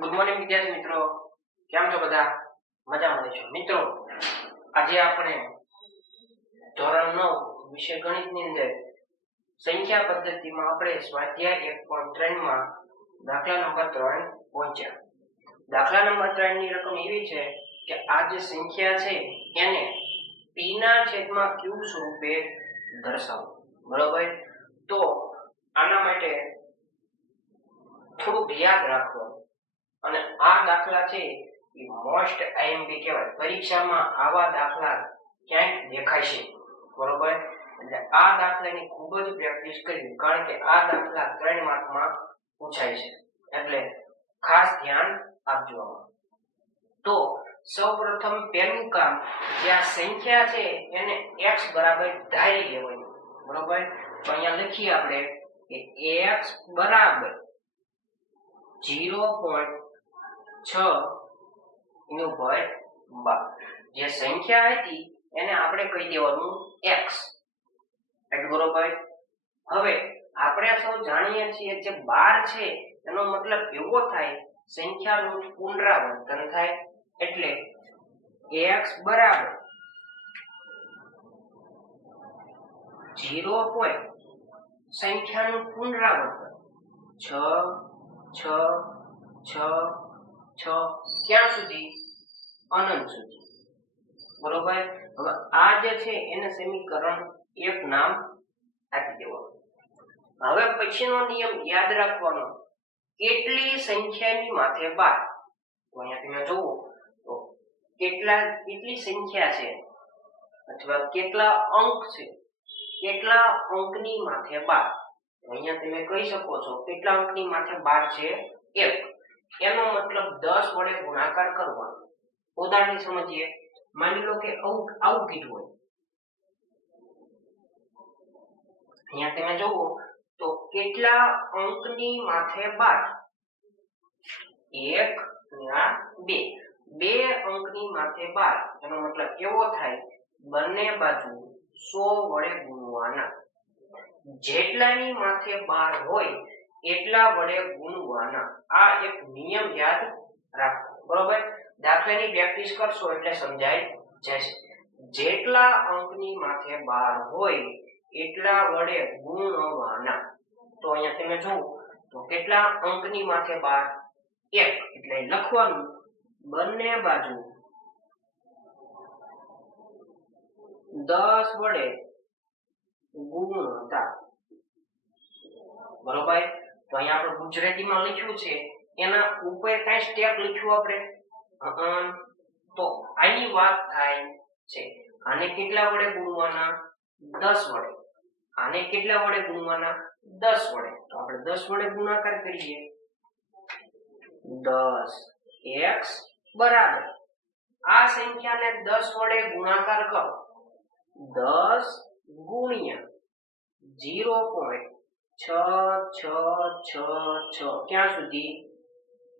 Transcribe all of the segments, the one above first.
Good morning વિદ્યાર્થી મિત્રો, કેમ છો બધા? મજામાં છો મિત્રો? આજે આપણે ધોરણ 9 વિષય ગણિતની અંદર સંખ્યા પદ્ધતિમાં આપણે સ્વાધ્યાય 1.3 માં દાખલા નંબર 3 પહોંચ્યા. દાખલા નંબર 3 ની રકમ એવી છે કે આ જે સંખ્યા છે એને p ના છેદમાં q સ્વરૂપે દર્શાવો. બરોબર? તો આના માટે થોડુંક યાદ રાખવાનું, અને આ દાખલા છે એ મોસ્ટ આઈએમપી કહેવાય. પરીક્ષામાં આવા દાખલા ક્યાંક દેખાય છે. બરોબર? એટલે આ દાખલાની ખૂબ જ પ્રેક્ટિસ કરવી, કારણ કે આ દાખલા 3 માર્કમાં પૂછાય છે, એટલે ખાસ ધ્યાન આપજો. તો સૌપ્રથમ પહેલું કામ, જે આ સંખ્યા છે એને x બરાબર ધારી લેવાની. બરોબર? તો અહીંયા લખીએ આપણે કે x બરાબર 0.6 નું ભાઈ 12. જે સંખ્યા હતી એને આપણે કહી દેવાનું x. એટલે બરોબર? હવે આપણે સૌ જાણીએ છીએ કે 12 છે એનો મતલબ એવો થાય સંખ્યાનું પુનરાવર્તન થાય, એટલે x બરાબર 0. સંખ્યાનું પુનરાવર્તન 6 6 6 6 ક્યાં સુધી? અનંત સુધી. બરોબર? હવે આ જે છે એને સમીકરણ 1 નામ આપી દેવાનું. હવે પછીનો નિયમ યાદ રાખવાનો, કેટલી સંખ્યાની માથે 12. તો અહીંયા તમે જુઓ તો કેટલી સંખ્યા છે અથવા કેટલા અંક છે, કેટલા અંકની માથે 12. અહીંયા તમે કહી શકો છો કેટલા અંકની માથે 12 છે? 1. એનો મતલબ 10 વડે ગુણાકાર કરવાનો. ઉદાહરણ સમજીએ. માની લો કે આવું કીધું હોય. અહીંયા તમે જુઓ તો કેટલા અંકની માથે 12? 1 અને 2. 2 અંકની માથે 12. એનો મતલબ એવો થાય બંને બાજુ 100 વડે ગુણવાના. જેટલાની માથે 12 હોય એટલા વડે ગુણવાના. આ એક નિયમ યાદ રાખો. બરોબર? દાખલાની પ્રેક્ટિસ કરશો એટલે સમજાય જશે. જેટલા અંકની માથે 12 હોય એટલા વડે ગુણવાના. તો અહીંયા તમે જુઓ તો કેટલા અંકની માથે 12? 1. એટલે લખવાનું બંને બાજુ 10 વડે ગુણતા. બરોબર? તો અહીંયા આપણે ગુજરાતીમાં લખ્યું છે, એના ઉપર કઈ સ્ટેપ લખ્યું આપણે? તો આની વાત થાય છે. આને કેટલા વડે ગુણવાના? 10 વડે. આને કેટલા વડે ગુણવાના? 10 વડે. તો આપણે 10 વડે ગુણાકાર કરીએ. 10x બરાબર, આ સંખ્યાને 10 વડે ગુણાકાર કરો. 10 ગુણ્યા 0.6666 ક્યાં સુધી?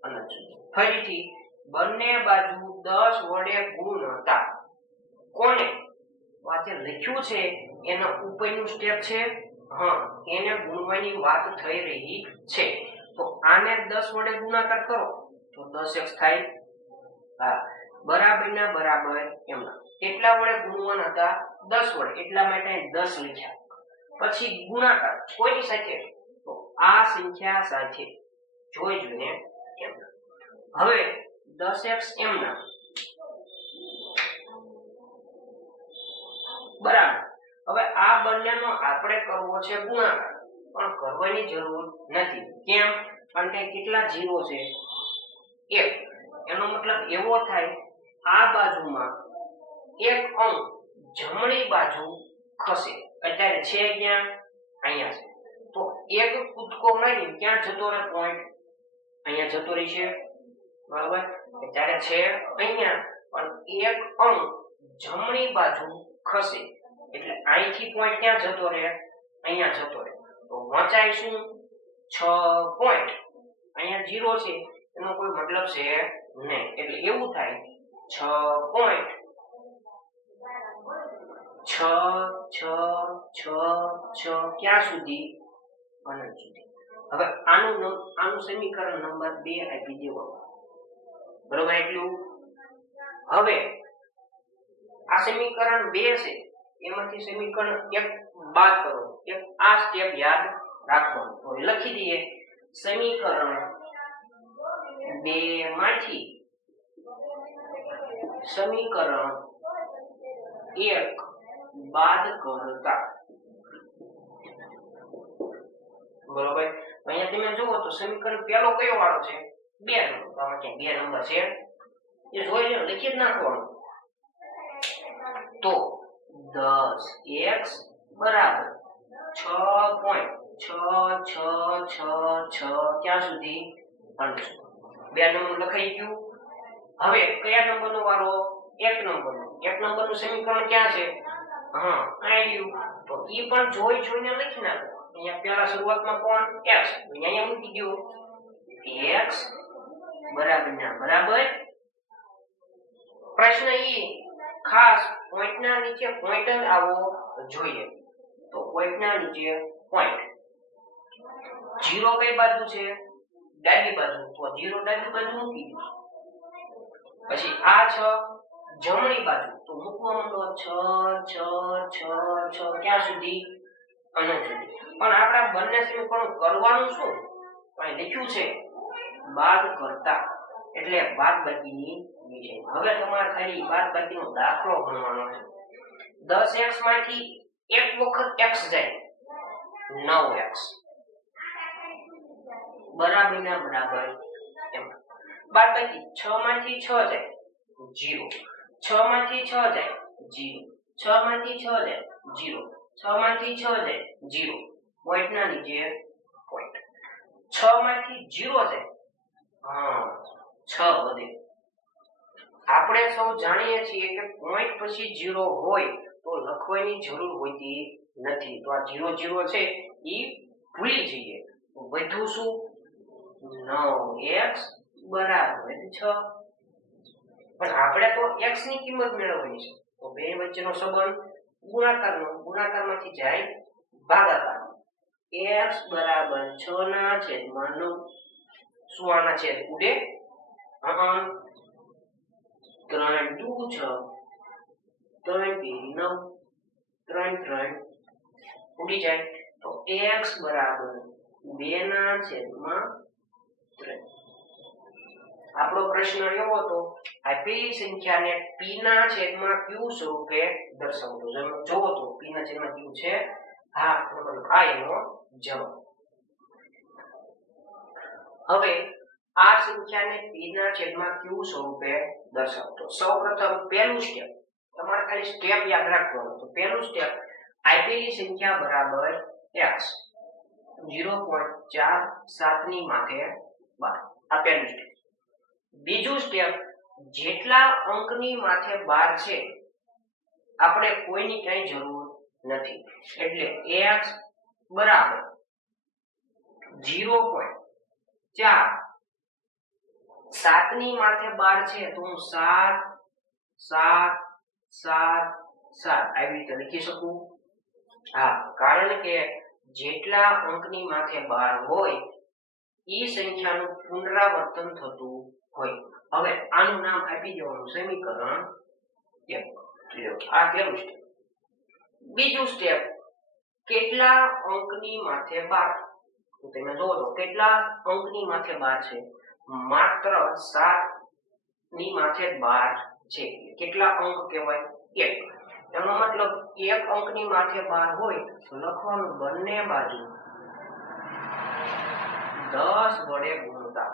અનંત સુધી. ફરીથી બંને બાજુ 10 વડે ગુણતા. કોને? વાંચે લખ્યું છે એના ઉપરનું સ્ટેપ છે, હા, એને ગુણવાની વાત થઈ રહી છે. તો આને 10 વડે ગુણાકાર કરો તો 10x થાય. હા, બરાબર ના બરાબર એમના. કેટલા વડે ગુણવાના હતા? 10 વડે. એટલા માટે 10 લખ્યા. પછી ગુણાકાર કોઈની સાથે? તો આ સંખ્યા સાથે. જોઈ જોઈને એમના. હવે 10x એમના બરાબર. હવે આ બંનેનો આપણે કરવો છે ગુણાકાર, પણ કરવાની જરૂર નથી. કેમ? કારણ કે કેટલા 0 છે? 1. એનો મતલબ એવો થાય આ બાજુમાં એક અંક જમણી બાજુ ખસે. અત્યારે છે ક્યાં? અહીંયા છે. તો એક કૂદકો મારી ક્યાં જતો રહે? પોઈન્ટ અહીંયા જતો રહી છે. બરાબર? અત્યારે છે અહીંયા, પણ એક અંક જમણી બાજુ ખસે એટલે અહીંથી પોઈન્ટ ક્યાં જતો રહે? અહીંયા જતો રહે. તો ઊંચાઈ શું? 6 પોઈન્ટ. અહીંયા 0 છે એનો કોઈ મતલબ છે નહીં. એટલે એવું થાય 6 પોઈન્ટ 6 6 6 6 ક્યાં સુધી? અનંત સુધી. હવે આનું સમીકરણ નંબર 2 આપી દેવાનું, બરોબર? એટલું. હવે આ સમીકરણ 2 છે એમાંથી સમીકરણ 1 બાદ કરો. એક આ સ્ટેપ યાદ રાખવાનું. તો લખી દઈએ સમીકરણ 2 માંથી સમીકરણ 1 બાદ કરતા, બરોબર? અહીંયા તમે જુઓ તો સમીકરણ પહેલો કયો વાળો છે? 2 નંબર. આમાં ક્યાં 2 નંબર છે એ જોઈ લો, લખી જ નાખવાનું. તો 10x બરાબર 6.6666 ત્યાં સુધી 2 નંબર લખાઈ ગયું. હવે કયા નંબરનો વારો? 1 નંબરનો. 1 નંબરનું સમીકરણ ક્યાં છે? હા, આઈ તો ઈ પણ જોઈને લખી નાખો. અહીંયા પહેલા શરૂઆતમાં કોણ? x. અહીંયા મૂકી દો x બરાબર ના બરાબર. પ્રશ્ન ઈ ખાસ પોઈન્ટના નીચે પોઈન્ટ જ આવવો જોઈએ. તો પોઈન્ટના નીચે પોઈન્ટ. 0 કઈ બાજુ છે? ડાબી બાજુ. તો 0 ડાબી બાજુ મૂકી દો. પછી આ 6 જમણી બાજુ. તો મૂકવા માંડો 6 6 6 6 ક્યાં સુધી? અનંત સુધી. પણ આપણા બંને સમીકરણો કરવાનું શું? પણ લખ્યું છે બાદ કરતા, એટલે બાદબાકીની વિષય. હવે તમારે ખાલી બાદબાકીનો દાખલો ગણવાનો છે. 10x માંથી એક વખત x જાય 9x બરાબર ના બરાબર. એમ બાદબાકી 6 માંથી 6 જાય 0, 6 માંથી 6 જાય 0, 6 માંથી 6 જાય 0, 6 માંથી 6 જાય 0. પોઈન્ટ ના નીચે પોઈન્ટ. 6 માંથી 0 જાય, હા 6 વધે. આપણે સૌ જાણીએ છીએ કે પોઈન્ટ પછી 0 હોય તો લખવાની જરૂર હોતી નથી. તો આ 0 0 છે ઈ ભૂલી જઈએ. તો વધુ શું? 9x બરાબર 6. પણ આપણે તો x ની કિંમત મેળવવાની છે. તો બે વચ્ચેનો સંબંધ ગુણાકારનો. ગુણાકારમાંથી જાય ભાગાકાર. x બરાબર 6 ના છેદમાં 9. શું આના છેદ ઉડે? હા 3 2 6, 3 3 9, 3 3 ઉડી જાય. તો x બરાબર 2 ના છેદમાં 3. આપણો પ્રશ્ન એવો હતો આપેલી સંખ્યાને p ના છેદમાં q સ્વરૂપે દર્શાવતો. જોવો તો p ના છેદમાં q છે. હા, મતલબ આ એનો જવાબ. હવે આ સંખ્યાને p ના છેદમાં q સ્વરૂપે દર્શાવતો. સૌપ્રથમ પહેલું સ્ટેપ તમારે ખાલી સ્ટેપ યાદ રાખવાનું. તો પહેલું સ્ટેપ આપેલી સંખ્યા બરાબર x 0.47 ની માથે 12. આ પહેલું સ્ટેપ. બીજું સ્ટેપ જેટલા અંકની માથે 12 છે આપણે કોઈની કઈ જરૂર નથી. એટલે x બરાબર 0.4 7 ની માથે 12 છે તો હું 7 7 7 7 આવી રીતે લખી શકું. હા, કારણ કે જેટલા અંકની માથે 12 હોય ઈ સંખ્યાનું પુનરાવર્તન થતું હોય. હવે આનું નામ આપી દેવાનું સમીકરણ 1. આ પહેલું સ્ટેપ. બીજું સ્ટેપ કેટલા અંકની માથે 12? તો તમે જોજો કેટલા અંકની માથે 12 છે? માત્ર 7 ની માથે 12 છે. કેટલા અંક કહેવાય? 1. એનો મતલબ એક અંકની માથે 12 હોય તો લખવાનું બંને બાજુ 10 વડે ગુણતા.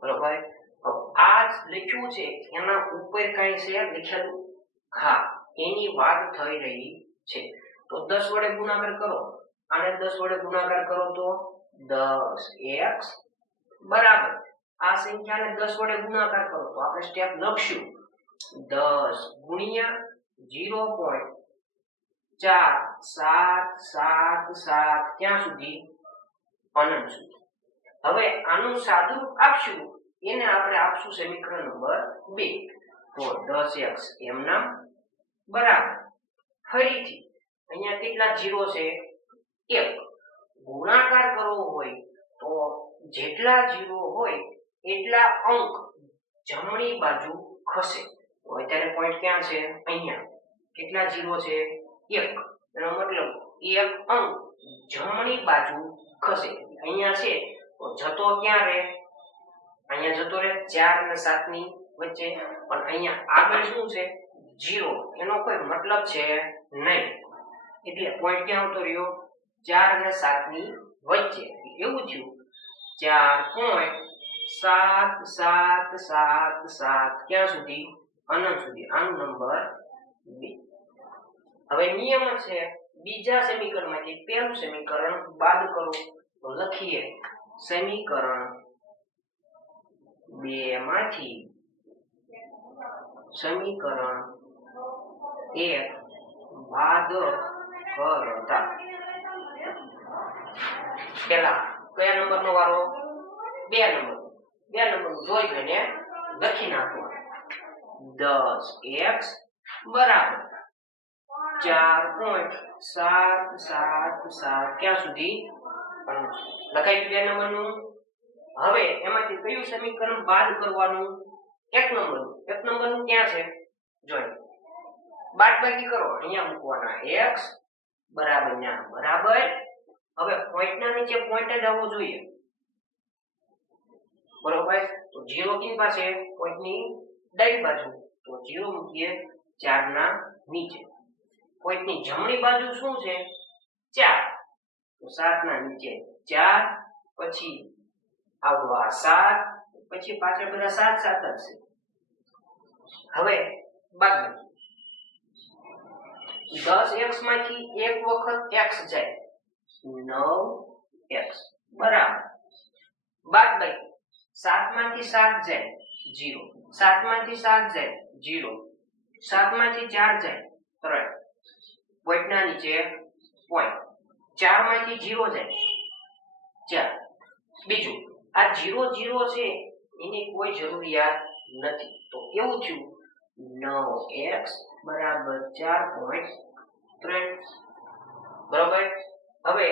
બરોબર? આ લખ્યું છે એના ઉપર કઈ છે લખેલું? હા, એની વાત થઈ રહી છે. તો 10 વડે ગુણાકાર કરો. આને 10 વડે ગુણાકાર કરો તો 10x બરાબર આ સંખ્યાને 10 વડે ગુણાકાર કરો તો આપણે સ્ટેપ લખશું 10 ગુણ્યા 0.4777 ત્યાં સુધી અનંત સુધી. હવે આનું સાદું આપશું એને આપણે આપશું સમીકરણ નંબર 2. તો 10x એમ નામ બરાબર ફરીથી અહીંયા કેટલા જીરો છે 1 ગુણાકાર કરવો હોય તો જેટલા જીરો હોય એટલા અંક જમણી બાજુ ખસે તો અત્યારે પોઈન્ટ ક્યાં છે અહીંયા કેટલા જીરો છે 1 એનો મતલબ એક અંક જમણી બાજુ ખસે અહીંયા છે તો જતો ક્યાં રહે અહીંયા જતો રહે 4 અને 7 ની વચ્ચે પણ અહીંયા આગળ શું છે 0 એનો કોઈ મતલબ છે નહીં એટલે પોઈન્ટ ક્યાં આવતો રહ્યો 4 અને 7 ની વચ્ચે એવું થયું 4.77777 ક્યાં સુધી અનંત સુધી આનો નંબર 2 હવે નિયમ છે બીજા સમીકરણમાંથી પહેલું સમીકરણ બાદ કરો તો લખીએ સમીકરણ 2 માંથી સમીકરણ 1 બાદ કરતા પેલા કયા નંબરનો વારો 2 નંબર જોઈ અને લખી નાખો 10x બરાબર 4.777 ક્યાં સુધી લખાઈ ગયું 2 નંબરનું હવે એમાંથી કયું સમીકરણ બાદ કરવાનું 1 નંબરનું ક્યાં છે જોઈ બાદબાકી કરો અહીંયા મૂકવાના x બરાબર અહીંયા બરાબર હવે પોઈન્ટના નીચે પોઈન્ટ જ આવવો જોઈએ બરોબર તો 0 કિન પાસે પોઈન્ટની ડાબી બાજુ તો 0 મૂકીએ 4 ના નીચે પોઈન્ટની જમણી બાજુ શું છે 4 તો 7 ના નીચે 4 પછી આવવા 7 પછી પાછળ બધા 7 7 જ છે હવે બાદબાકી 10x માંથી એક વખત x જાય 9x બરાબર બાદબાકી 7 માંથી 7 જાય 0 7 માંથી 7 જાય 0 7 માંથી 4 જાય 3 પોઈન્ટના નીચે પોઈન્ટ 4 માંથી 0 જાય 4 બીજું આ 0 0 છે એની કોઈ જરૂરિયાત નથી તો એવું થયું 9x બરાબર 4.3 બરોબર હવે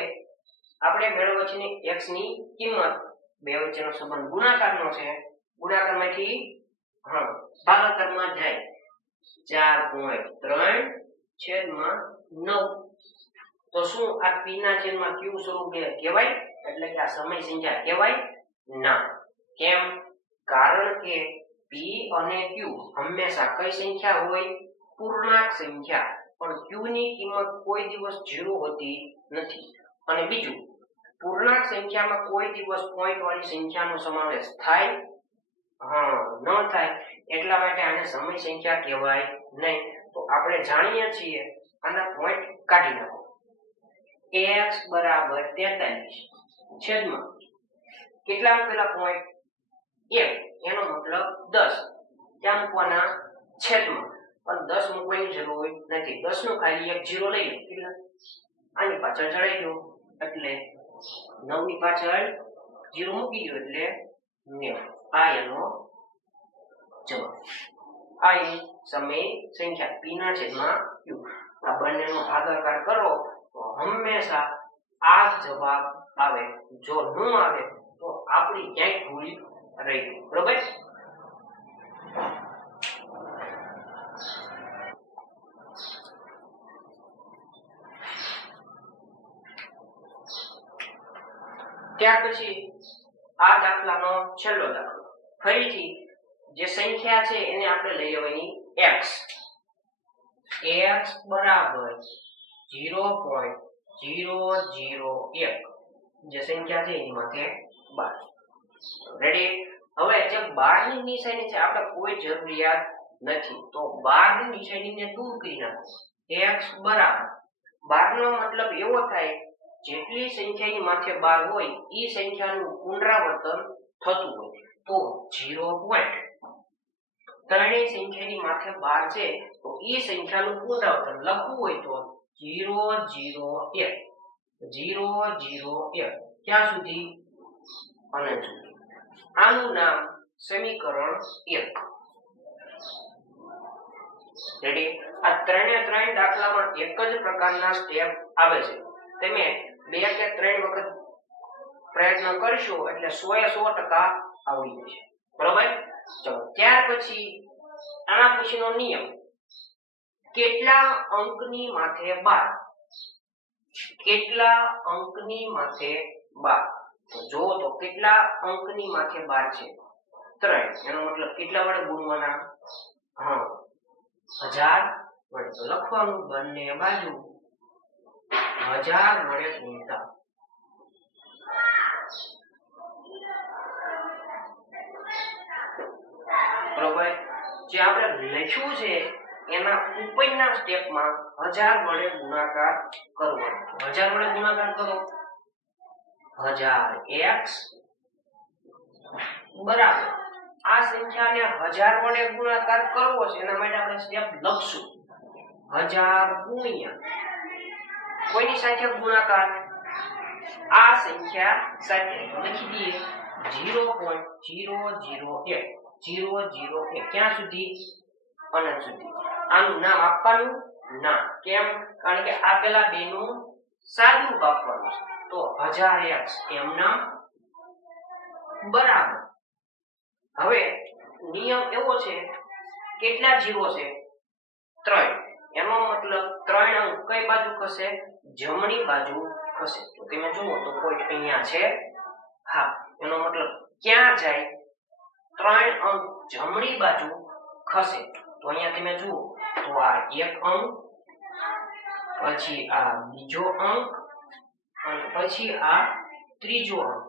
આપણે મેળવવા છે x ની કિંમત બે વચ્ચેનો સંબંધ ગુણાકારનો છે ગુણાકારમાંથી ભાગાકારમાં જાય 4.3 છેદમાં 9 તો શું આ p ના છેદમાં q સ્વરૂપે કહેવાય એટલે કે આ સમય સંખ્યા કહેવાય ના કેમ કારણ કે p અને q હંમેશા કઈ સંખ્યા હોય પૂર્ણાંક સંખ્યા પણ q ની કિંમત કોઈ દિવસ 0 હોતી નથી અને બીજું પૂર્ણાંક સંખ્યામાં કોઈ દિવસ પોઈન્ટ વાળી સંખ્યાનો સમાવેશ થાય ન થાય એટલા માટે આને સમય સંખ્યા કહેવાય નહીં તો આપણે જાણીએ છીએ આના પોઈન્ટ કાઢી નાખો x બરાબર 43 છેદમાં કેટલા પેલા પોઈન્ટ 1 એનો મતલબ 10 ક્યાં મૂકવાના છેદમાં પણ 10 મૂકવાની જરૂર નથી 10 નું ખાલી એક 0 લઈ લો કેટલા આની પાછળ ચડાઈ દો એટલે 9 ની પાછળ 0 મૂકી દો એટલે 9 આ એનો જવાબ આ એ સમય સંખ્યા p ના છેદમાં q આ બંનેનો ભાગાકાર કરો તો હંમેશા આ જવાબ આવે જો ન આવે તો આપણી ક્યાંય ભૂલ રહી ગઈ બરોબર ત્યાર પછી આ દાખલાનો છેલ્લો દાખલો ફરીથી જે સંખ્યા છે એને આપણે લઈ લેવાની x બરાબર 0.001 જે સંખ્યા છે એની માથે 12 રેડી હવે જે 12 ની નિશાની છે આપણે કોઈ જરૂરિયાત નથી તો 12 ની નિશાનીને દૂર કરી નાખો x બરાબર 12 નો મતલબ એવો થાય જેટલી સંખ્યાની માથે 12 હોય એ સંખ્યાનું પુનરાવર્તન થતું હોય તો 0. ત્રણેય સંખ્યાની માથે 12 છે તો એ સંખ્યાનું પુનરાવર્તન લખવું હોય તો 001 ક્યાં સુધી અનંત સુધી આનું નામ સમીકરણ 1 રેડી? આ ત્રણે ત્રણ દાખલામાં એક જ પ્રકારના સ્ટેપ આવે છે. તમે 2 કે 3 વખત પ્રયત્ન કરશો એટલે 100% આવડી જશે. બરોબર? ચલો ત્યાર પછી આના પછીનો નિયમ, કેટલા અંકની માથે 12? કેટલા અંકની માથે 12? તો જો તો કેટલા અંકની માથે 12 છે? 3. એનો મતલબ કેટલા વડે ગુણવાના? 1000 વડે. તો લખવાનું બંને બાજુ 1000 વડે ગુણતા. બરોબર? જે આપણે લખ્યું છે એના ઉપરના સ્ટેપમાં 1000 વડે ગુણાકાર કરવાનો. 1000 વડે ગુણાકાર કરો. 1000x બરાબર આ સંખ્યાને 1000 વડે ગુણાકાર કરવો છે એના માટે આપણે સ્ટેપ લખશું 1000 ગુણ્યા કોઈની સાથે ગુણાકાર? આ સંખ્યા સાથે. લખી દઈએ 0.001 001 ક્યાં સુધી? અનંત સુધી. આનું નામ આપવાનું ના. કેમ? કારણ કે આ પેલા બેનું સાદું આપવાનું છે. તો 1000x એમના બરાબર. હવે નિયમ એવો છે, કેટલા જીરો છે? 3. એનો મતલબ 3 અંક કઈ બાજુ ખસે? જમણી બાજુ ખસે. તો તમે જુઓ તો પોઈન્ટ અહીંયા છે. હા, એનો મતલબ ક્યાં જાય? 3 અંક જમણી બાજુ ખસે. તો અહીંયા તમે જુઓ તો આ એક અંક, પછી આ બીજો અંક અને પછી આ ત્રીજો અંક.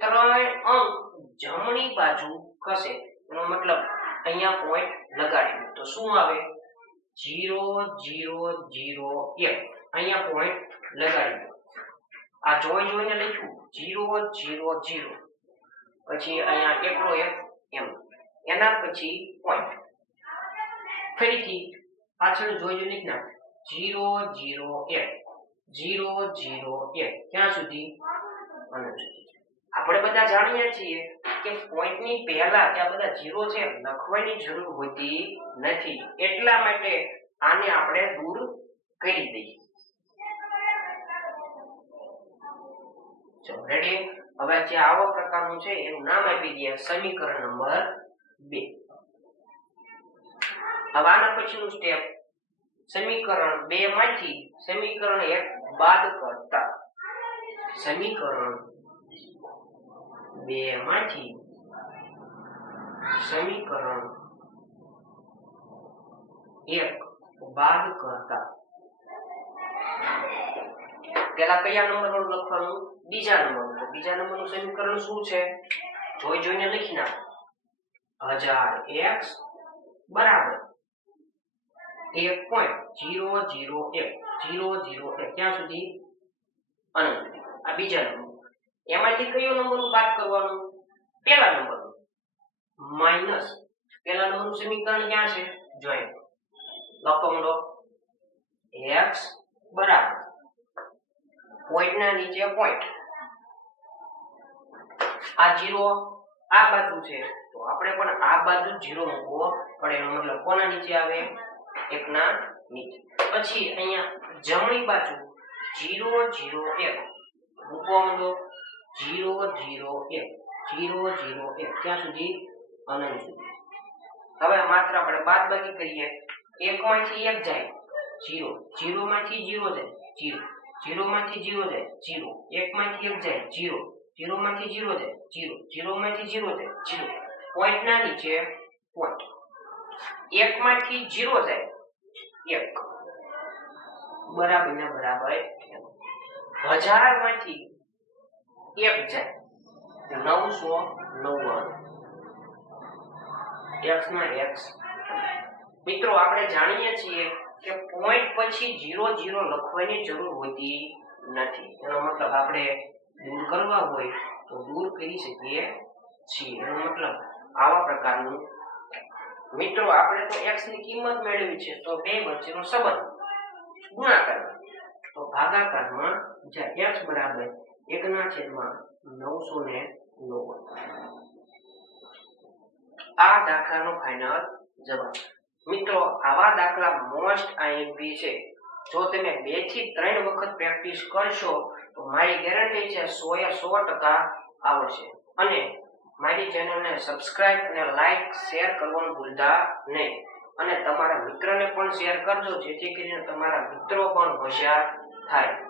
3 અંક જમણી બાજુ ખસે. એનો મતલબ અહીંયા પોઈન્ટ લગાડી તો શું આવે? 0 0 0 1. અહીંયા પોઈન્ટ લગાડી દો. આ જોઈને લખ્યું 0 0 0. પછી અહીંયા એકલો એક એમ. એના પછી પોઈન્ટ. ફરીથી પાછળ જોઈ લખ નાખ 0 0 1 0 0 1 ક્યાં સુધી? અનંત સુધી. આપણે બધા જાણીએ છીએ કે પોઈન્ટની પહેલા ત્યાં બધા ઝીરો છે લખવાની જરૂર હોતી નથી. એટલા માટે આને આપણે દૂર કરી દઈએ. ચલો રેડી? હવે જે આવા પ્રકારનું છે એનું નામ આપી દઈએ સમીકરણ નંબર 2. હવે આના પછીનું સ્ટેપ, સમીકરણ 2 માંથી સમીકરણ 1 બાદ કરતા. સમીકરણ 2 માંથી સમીકરણ 1 બાદ કરતા. પેલા કયા નંબર પર લખવાનું? બીજા નંબર પર. બીજા નંબરનું સમીકરણ શું છે? જોઈને લખી નાખો. 1000x બરાબર 1.001 001 ક્યાં સુધી? અનંત સુધી. આ બીજા નંબર. એમાંથી કયો નંબરનું બાદ કરવાનું? પહેલા નંબરનું. માઈનસ પહેલા નંબરનું સમીકરણ ક્યાં છે? જોઈ લખો મંડો. x બરાબર પોઈન્ટના નીચે પોઈન્ટ. આ 0 આ બાજુ છે તો આપણે પણ આ બાજુ 0 મૂકવો પડે. એનો મતલબ કોના નીચે આવે? 1 ના નીચે. પછી અહીંયા જમણી બાજુ 0 0 1 મૂકવા માંડો. 0 0 1 0 0 1 ક્યાં સુધી? અનંત સુધી. હવે માત્ર આપણે બાદબાકી કરીએ. 1 માંથી 1 જાય 0, 0 માંથી 0 જાય 0, 0 માંથી 0 જાય 0, 1 માંથી 1 જાય 0, 0 માંથી 0 જાય 0, 0 માંથી 0 જાય 0. પોઈન્ટ ના નીચે પોઈન્ટ. 1 માંથી 0 જાય 1 બરાબર ને બરાબર. 1000 માંથી 1 જાય 999. x ના x. મિત્રો આપણે જાણીએ છીએ કે પોઈન્ટ પછી 0 0 લખવાની જરૂર હોતી નથી. એનો મતલબ આપણે દૂર કરવા હોય તો દૂર કરી શકીએ છીએ. એનો મતલબ આવા પ્રકારનું. મિત્રો આપણે તો x ની કિંમત મેળવી છે તો બે વચ્ચેનો સંબંધ ગુણાકાર. તો ભાગાકારમાં જ્યાં x બરાબર 1/999. આ દાખલાનો ફાઇનલ જવાબ. મિત્રો આવા દાખલા મોસ્ટ આઈએમપી છે. જો તમે 2 થી 3 વખત પ્રેક્ટિસ કરશો તો મારી ગેરંટી છે 100% આવડશે. અને મારી ચેનલને સબસ્ક્રાઇબ અને લાઈક શેર કરવાનું ભૂલતા નહીં. અને તમારા મિત્રને પણ શેર કરજો જેથી કરીને તમારા મિત્રો પણ હોશિયાર થાય.